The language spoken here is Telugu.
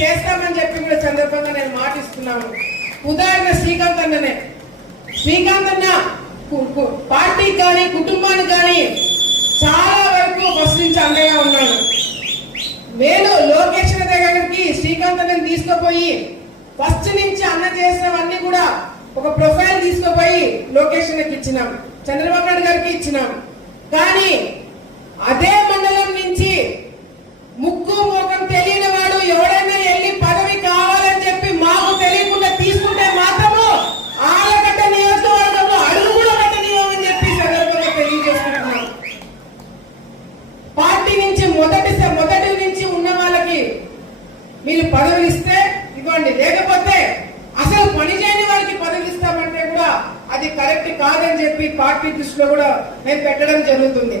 చేస్తామని చెప్పి కూడా సందర్భంగా నేను మాటిస్తున్నాను. ఉదాహరణ శ్రీకాంత్ అన్ననే. శ్రీకాంత్ అన్న పార్టీకి కానీ కుటుంబానికి కానీ చాలా వరకు ఫస్ట్ నుంచి అండగా ఉన్నాడు. నేను లోకేష్ దగ్గరికి శ్రీకాంత్ అన్నని తీసుకుపోయి ఫస్ట్ నుంచి అన్న చేసినవన్నీ కూడా ఒక ప్రొఫైల్ తీసుకుపోయి లోకేష్ అన్నకి ఇచ్చినాం, చంద్రబాబు నాయుడు గారికి ఇచ్చినాం. కానీ అదే మండలం నుంచి ముక్కు ముఖం తెలియని వాడు ఎవరైనా వెళ్ళి పదవి కావాలని చెప్పి మాకు తెలియకుండా తీసుకుంటే మాత్రము ఆలగడ్డ నియోజకవర్గంలో అడుగు కూడా పెట్టనివ్వమని చెప్పి సందర్భంగా తెలియజేస్తున్నాం. పార్టీ నుంచి మొదటి నుంచి ఉన్న వాళ్ళకి మీరు పదవులు ఇస్తే ఇవ్వండి, లేకపోతే అసలు పని చేయని వారికి పదవులు ఇస్తామంటే కూడా అది కరెక్ట్ కాదని చెప్పి పార్టీ దృష్టిలో కూడా మేము పెట్టడం జరుగుతుంది.